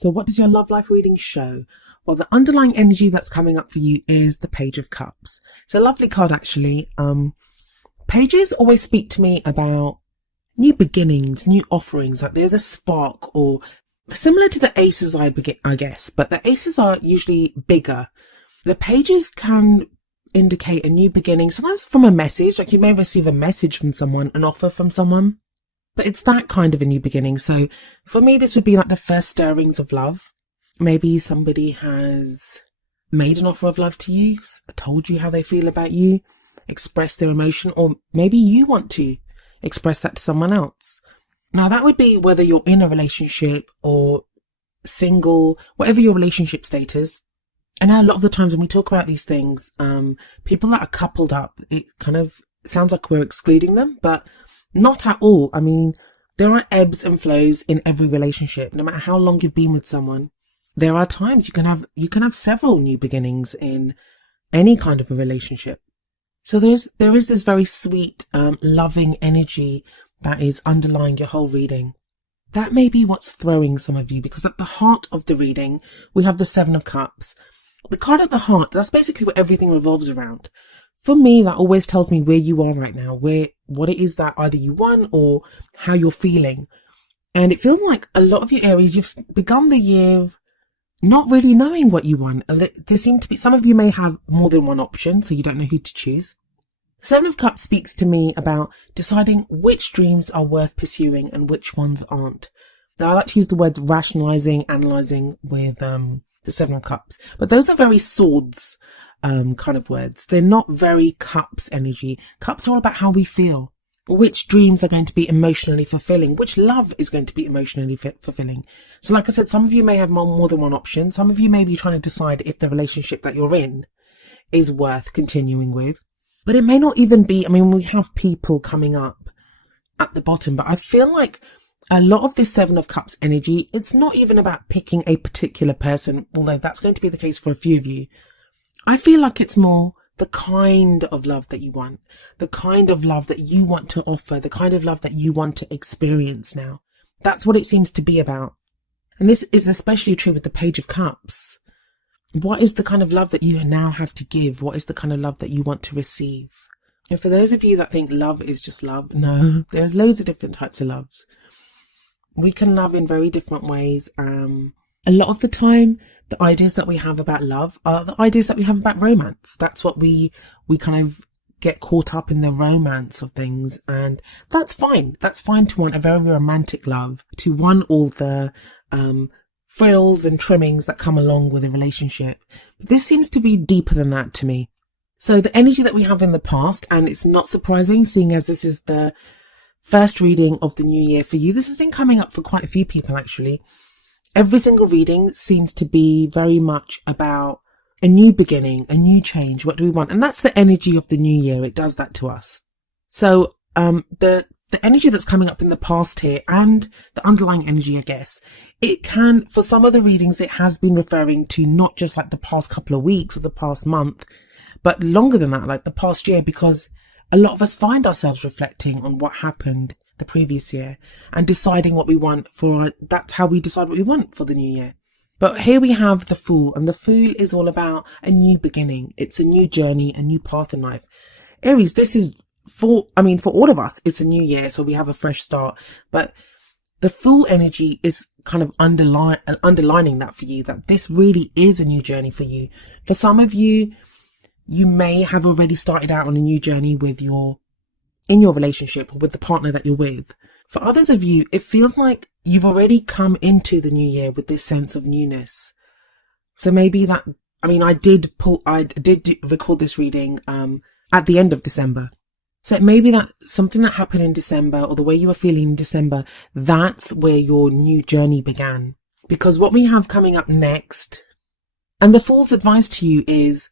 So what does your love life reading show? Well, the underlying energy that's coming up for you is the Page of Cups. It's a lovely card, actually. Pages always speak to me about new beginnings, new offerings, like they're the spark, or similar to the aces, I guess, but the aces are usually bigger. The pages can indicate a new beginning, sometimes from a message, like you may receive a message from someone, an offer from someone, but it's that kind of a new beginning. So for me, this would be like the first stirrings of love. Maybe somebody has made an offer of love to you, told you how they feel about you, expressed their emotion, or maybe you want to express that to someone else. Now that would be whether you're in a relationship or single, whatever your relationship status. And a lot of the times when we talk about these things, people that are coupled up, it kind of sounds like we're excluding them, but not at all. I mean, there are ebbs and flows in every relationship. No matter how long you've been with someone, there are times you can have several new beginnings in any kind of a relationship. So there is this very sweet, loving energy that is underlying your whole reading. That may be what's throwing some of you, because at the heart of the reading, we have the Seven of Cups. The card at the heart, that's basically what everything revolves around. For me, that always tells me where you are right now, what it is that either you want or how you're feeling. And it feels like a lot of you Aries, you've begun the year not really knowing what you want. There seem to be, some of you may have more than one option, so you don't know who to choose. The Seven of Cups speaks to me about deciding which dreams are worth pursuing and which ones aren't. Now, I like to use the word rationalizing, analyzing with the Seven of Cups, but those are very swords kind of words. They're not very cups energy. Cups are all about how we feel. Which dreams are going to be emotionally fulfilling? Which love is going to be emotionally fulfilling? So like I said, some of you may have more than one option. Some of you may be trying to decide if the relationship that you're in is worth continuing with. But it may not even be, I mean, we have people coming up at the bottom, but I feel like a lot of this Seven of Cups energy, it's not even about picking a particular person, although that's going to be the case for a few of you. I feel like it's more the kind of love that you want, the kind of love that you want to offer, the kind of love that you want to experience now. That's what it seems to be about. And this is especially true with the Page of Cups. What is the kind of love that you now have to give? What is the kind of love that you want to receive? And for those of you that think love is just love, no, there's loads of different types of loves. We can love in very different ways. A lot of the time, the ideas that we have about love are the ideas that we have about romance. That's what we kind of get caught up in, the romance of things. And that's fine. That's fine to want a very romantic love, to want all the frills and trimmings that come along with a relationship. But this seems to be deeper than that to me. So the energy that we have in the past, and it's not surprising seeing as this is the first reading of the new year for you. This has been coming up for quite a few people actually. Every single reading seems to be very much about a new beginning, a new change. What do we want? And that's the energy of the new year. It does that to us. So the energy that's coming up in the past here, and the underlying energy, I guess, it can, for some of the readings, it has been referring to not just like the past couple of weeks or the past month, but longer than that, like the past year, because a lot of us find ourselves reflecting on what happened the previous year and deciding what we want for, that's how we decide what we want for the new year. But here we have the Fool, and the Fool is all about a new beginning. It's a new journey, a new path in life. Aries, this is for all of us, it's a new year, so we have a fresh start. But the Fool energy is kind of underlining that for you, that this really is a new journey for you. For some of you, you may have already started out on a new journey in your relationship or with the partner that you're with. For others of you, it feels like you've already come into the new year with this sense of newness. So maybe that, I did record this reading at the end of December. So it may be that something that happened in December, or the way you were feeling in December, that's where your new journey began. Because what we have coming up next, and the Fool's advice to you is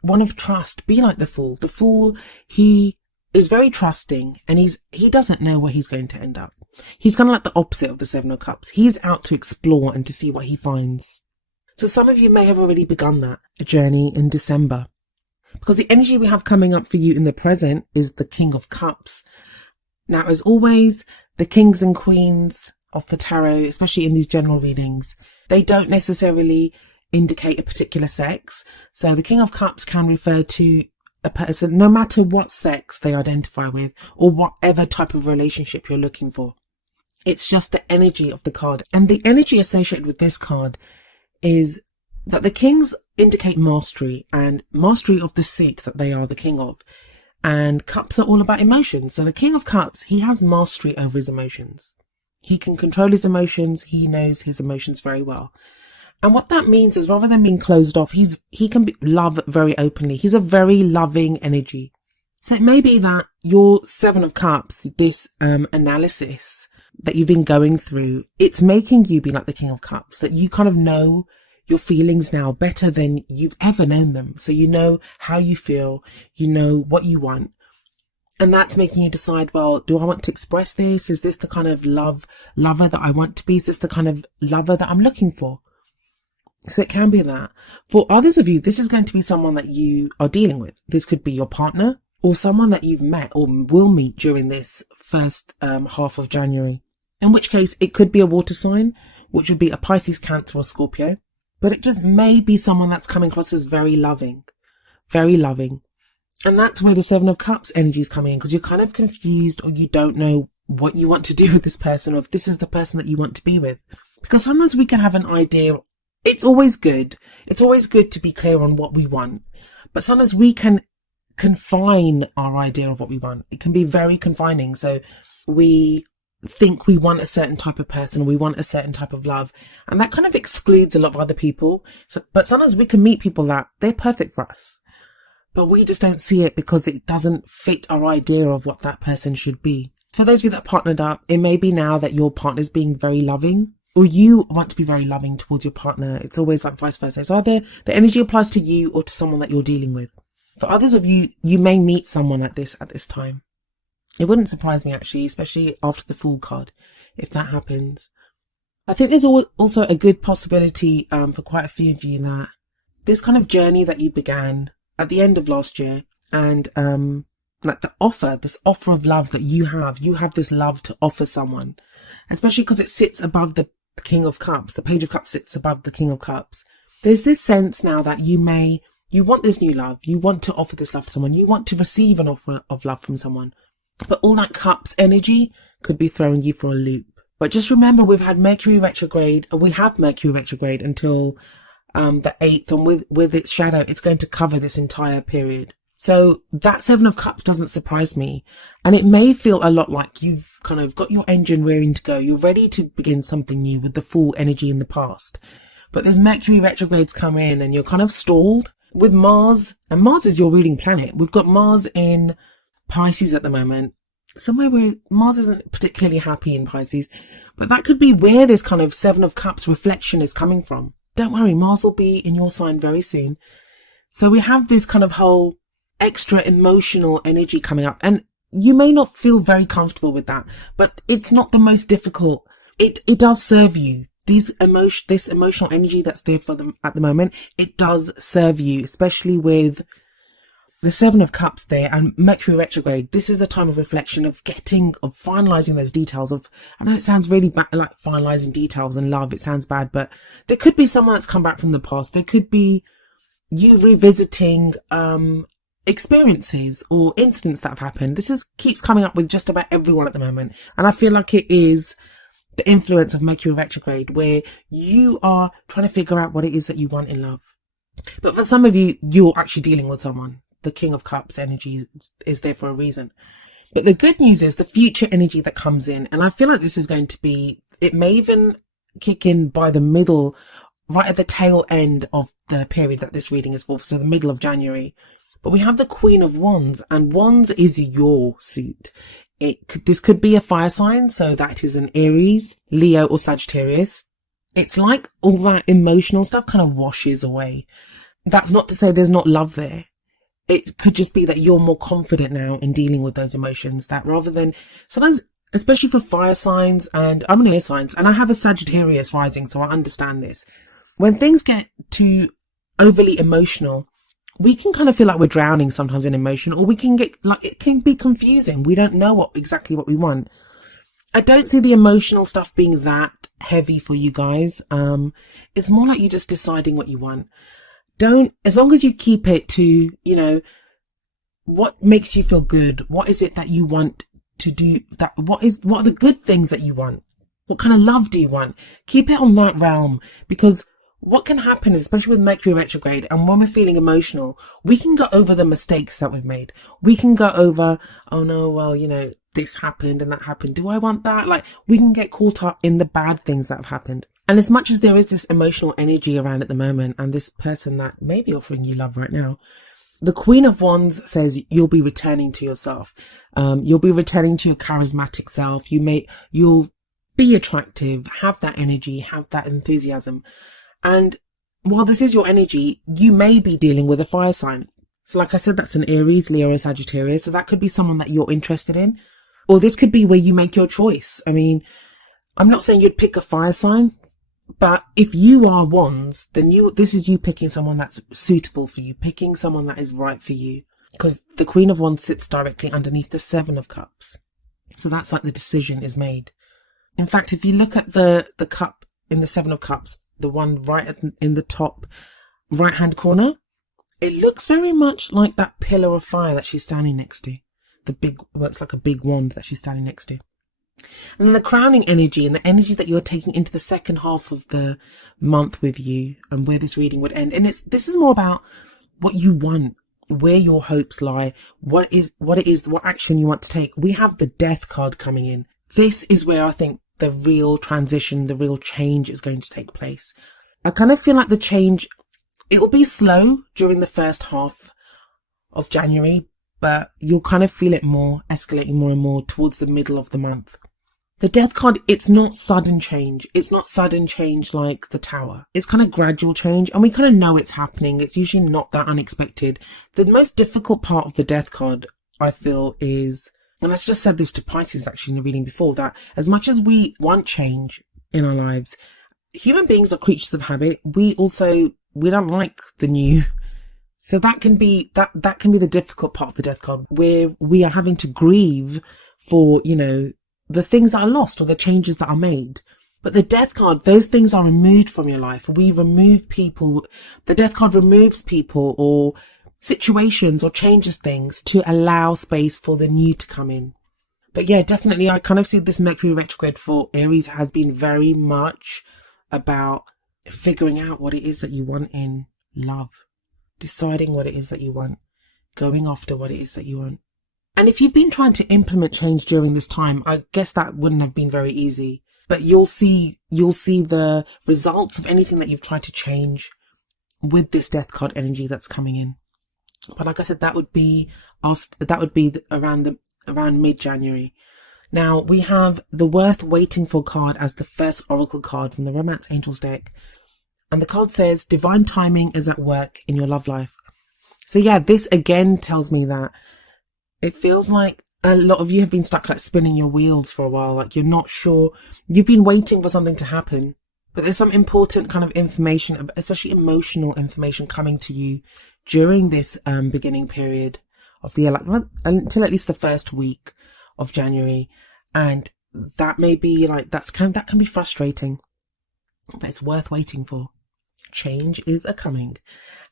one of trust. Be like the Fool. The Fool, he is very trusting, and he doesn't know where he's going to end up. He's kind of like the opposite of the Seven of Cups. He's out to explore and to see what he finds. So some of you may have already begun that journey in December, because the energy we have coming up for you in the present is the King of Cups. Now, as always, the kings and queens of the tarot, especially in these general readings, they don't necessarily indicate a particular sex. So the King of Cups can refer to a person, no matter what sex they identify with or whatever type of relationship you're looking for. It's just the energy of the card. And the energy associated with this card is that the kings indicate mastery and mastery of the suit that they are the king of. And cups are all about emotions. So the King of Cups, he has mastery over his emotions. He can control his emotions. He knows his emotions very well. And what that means is, rather than being closed off, he can love very openly. He's a very loving energy. So it may be that your Seven of Cups, this analysis that you've been going through, it's making you be like the King of Cups, that you kind of know your feelings now better than you've ever known them. So you know how you feel, you know what you want. And that's making you decide, well, do I want to express this? Is this the kind of lover that I want to be? Is this the kind of lover that I'm looking for? So it can be that. For others of you, this is going to be someone that you are dealing with. This could be your partner or someone that you've met or will meet during this first half of January. In which case, it could be a water sign, which would be a Pisces, Cancer or Scorpio. But it just may be someone that's coming across as very loving, very loving. And that's where the Seven of Cups energy is coming in, because you're kind of confused or you don't know what you want to do with this person, or if this is the person that you want to be with. Because sometimes we can have an idea. It's always good. It's always good to be clear on what we want. But sometimes we can confine our idea of what we want. It can be very confining. So we think we want a certain type of person, we want a certain type of love, and that kind of excludes a lot of other people. But sometimes we can meet people that they're perfect for us, but we just don't see it because it doesn't fit our idea of what that person should be. For those of you that partnered up, it may be now that your partner's being very loving, or you want to be very loving towards your partner. It's always like vice versa. So either the energy applies to you or to someone that you're dealing with. For others of you, you may meet someone like this at this time. It wouldn't surprise me, actually, especially after the Fool card, if that happens. I think there's also a good possibility for quite a few of you that this kind of journey that you began at the end of last year, and like this offer of love that you have this love to offer someone, especially because it sits above the King of Cups. The Page of Cups sits above the King of Cups. There's this sense now that you want this new love, you want to offer this love to someone, you want to receive an offer of love from someone. But all that Cups energy could be throwing you for a loop. But just remember, we have Mercury retrograde until the 8th, and with its shadow, it's going to cover this entire period. So that Seven of Cups doesn't surprise me. And it may feel a lot like you've kind of got your engine rearing to go. You're ready to begin something new with the Fool energy in the past. But there's Mercury retrogrades come in and you're kind of stalled with Mars. And Mars is your ruling planet. We've got Mars in Pisces at the moment, somewhere where Mars isn't particularly happy in Pisces, but that could be where this kind of Seven of Cups reflection is coming from. Don't worry, Mars will be in your sign very soon. So we have this kind of whole extra emotional energy coming up, and you may not feel very comfortable with that, but it's not the most difficult. It does serve you. This emotional energy that's there for them at the moment, it does serve you, especially with the Seven of Cups there and Mercury retrograde. This is a time of reflection, of finalizing those details of, I know it sounds really bad, like finalizing details and love, it sounds bad, but there could be someone that's come back from the past. There could be you revisiting, experiences or incidents that have happened. This keeps coming up with just about everyone at the moment. And I feel like it is the influence of Mercury retrograde, where you are trying to figure out what it is that you want in love. But for some of you, you're actually dealing with someone. The King of Cups energy is there for a reason. But the good news is the future energy that comes in. And I feel like this is going to be, it may even kick in by the middle, right at the tail end of the period that this reading is for. So the middle of January. But we have the Queen of Wands, and Wands is your suit. This could be a fire sign. So that is an Aries, Leo or Sagittarius. It's like all that emotional stuff kind of washes away. That's not to say there's not love there. It could just be that you're more confident now in dealing with those emotions, that rather than sometimes, especially for fire signs, and I'm an air signs, and I have a Sagittarius rising, so I understand this. When things get too overly emotional, we can kind of feel like we're drowning sometimes in emotion, or we can get like, it can be confusing. We don't know exactly what we want. I don't see the emotional stuff being that heavy for you guys. It's more like you just deciding what you want. As long as you keep it to, what makes you feel good? What is it that you want to do? What are the good things that you want? What kind of love do you want? Keep it on that realm, because what can happen, especially with Mercury retrograde, and when we're feeling emotional, we can go over the mistakes that we've made. We can go over, oh no, well, this happened and that happened. Do I want that? Like, we can get caught up in the bad things that have happened. And as much as there is this emotional energy around at the moment, and this person that may be offering you love right now, the Queen of Wands says you'll be returning to yourself. You'll be returning to your charismatic self. You'll be attractive, have that energy, have that enthusiasm. And while this is your energy, you may be dealing with a fire sign. So like I said, that's an Aries, Leo, or Sagittarius. So that could be someone that you're interested in. Or this could be where you make your choice. I mean, I'm not saying you'd pick a fire sign, but if you are Wands, then this is you picking someone that's suitable for you, picking someone that is right for you. Because the Queen of Wands sits directly underneath the Seven of Cups. So that's like the decision is made. In fact, if you look at the cup in the Seven of Cups, the one right in the top right hand corner, it looks very much like that pillar of fire that she's standing next to. It's like a big wand that she's standing next to. And then the crowning energy, and the energy that you're taking into the second half of the month with you, and where this reading would end. And this is more about what you want, where your hopes lie, what action you want to take. We have the Death card coming in. This is where I think the real transition, the real change is going to take place. I kind of feel like the change, it will be slow during the first half of January, but you'll kind of feel it more, escalating more and more towards the middle of the month. The Death card, it's not sudden change. It's not sudden change like the Tower. It's kind of gradual change, and we kind of know it's happening. It's usually not that unexpected. The most difficult part of the Death card, I feel, is, and I just said this to Pisces actually in the reading before, that as much as we want change in our lives, human beings are creatures of habit. We don't like the new. So that can be the difficult part of the Death card, where we are having to grieve for, the things that are lost or the changes that are made. But the Death card, those things are removed from your life. We remove people. The Death card removes people or situations or changes things to allow space for the new to come in. But yeah, definitely I kind of see this Mercury retrograde for Aries has been very much about figuring out what it is that you want in love, deciding what it is that you want, going after what it is that you want. And if you've been trying to implement change during this time, I guess that wouldn't have been very easy, but you'll see the results of anything that you've tried to change with this Death card energy that's coming in. But like I said, that would be around mid-January. Now we have the Worth Waiting For card as the first oracle card from the Romance Angels deck. And the card says divine timing is at work in your love life. So yeah, this again tells me that it feels like a lot of you have been stuck like spinning your wheels for a while. Like you're not sure, you've been waiting for something to happen, but there's some important kind of information, especially emotional information, coming to you during this beginning period of the year, like until at least the first week of January. And that may be like, that can be frustrating, but it's worth waiting for. Change is a-coming.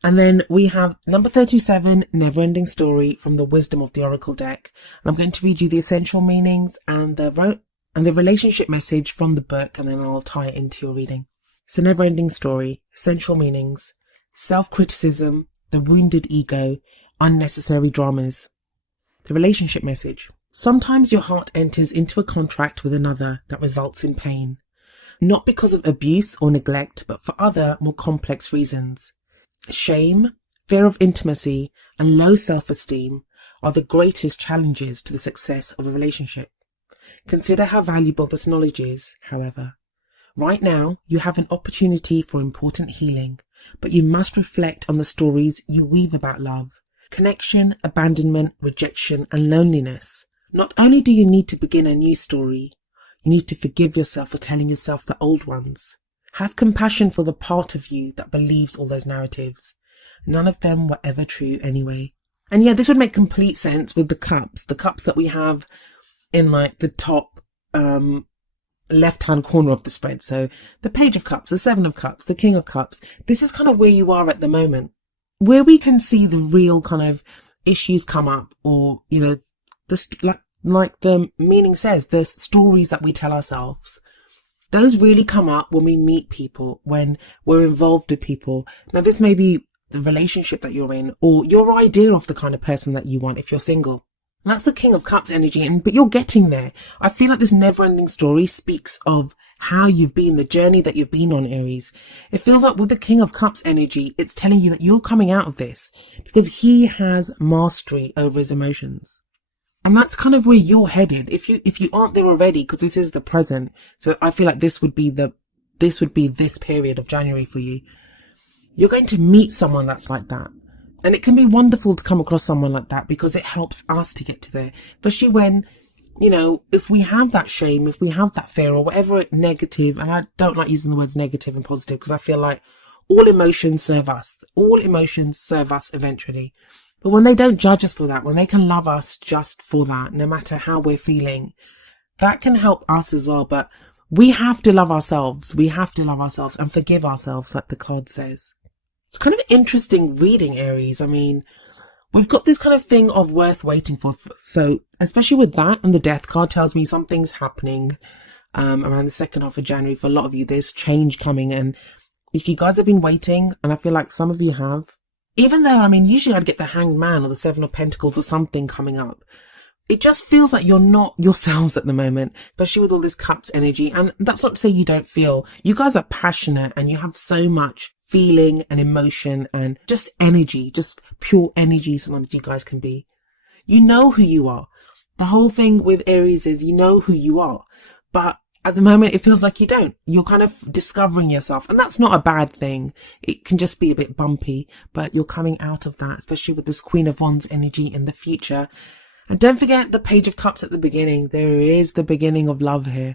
And then we have number 37, Never-Ending Story from the Wisdom of the Oracle deck. And I'm going to read you the essential meanings and the relationship message from the book, and then I'll tie it into your reading. So Never-Ending Story, essential meanings: self-criticism, the wounded ego, unnecessary dramas. The relationship message: sometimes your heart enters into a contract with another that results in pain. Not because of abuse or neglect, but for other, more complex reasons. Shame, fear of intimacy, and low self-esteem are the greatest challenges to the success of a relationship. Consider how valuable this knowledge is, however. Right now, you have an opportunity for important healing, but you must reflect on the stories you weave about love, connection, abandonment, rejection, and loneliness. Not only do you need to begin a new story, you need to forgive yourself for telling yourself the old ones. Have compassion for the part of you that believes all those narratives. None of them were ever true anyway. And yeah, this would make complete sense with the cups that we have in like the top left-hand corner of the spread. So the Page of Cups, the Seven of Cups, the King of Cups. This is kind of where you are at the moment, where we can see the real kind of issues come up, or, you know, like the meaning says, there's stories that we tell ourselves. Those really come up when we meet people, when we're involved with people. Now, this may be the relationship that you're in, or your idea of the kind of person that you want if you're single. And that's the King of Cups energy, but you're getting there. I feel like this never-ending story speaks of how you've been, the journey that you've been on, Aries. It feels like with the King of Cups energy, it's telling you that you're coming out of this because he has mastery over his emotions. And that's kind of where you're headed. If you aren't there already, because this is the present. So I feel like this would be this period of January for you. You're going to meet someone that's like that. And it can be wonderful to come across someone like that because it helps us to get to there. Especially when, you know, if we have that shame, if we have that fear or whatever negative, and I don't like using the words negative and positive because I feel like all emotions serve us. All emotions serve us eventually. But when they don't judge us for that, when they can love us just for that, no matter how we're feeling, that can help us as well. But we have to love ourselves. We have to love ourselves and forgive ourselves, like the card says. It's kind of interesting reading, Aries. I mean, we've got this kind of thing of worth waiting for. So especially with that, and the Death card tells me something's happening around the second half of January. For a lot of you, there's change coming. And if you guys have been waiting, and I feel like some of you have, even though, I mean, usually I'd get the Hanged Man or the Seven of Pentacles or something coming up. It just feels like you're not yourselves at the moment, especially with all this Cups energy. And that's not to say you don't feel. You guys are passionate and you have so much feeling and emotion and just energy, just pure energy sometimes you guys can be. You know who you are. The whole thing with Aries is you know who you are. But at the moment, it feels like you don't. You're kind of discovering yourself. And that's not a bad thing. It can just be a bit bumpy, but you're coming out of that, especially with this Queen of Wands energy in the future. And don't forget the Page of Cups at the beginning. There is the beginning of love here.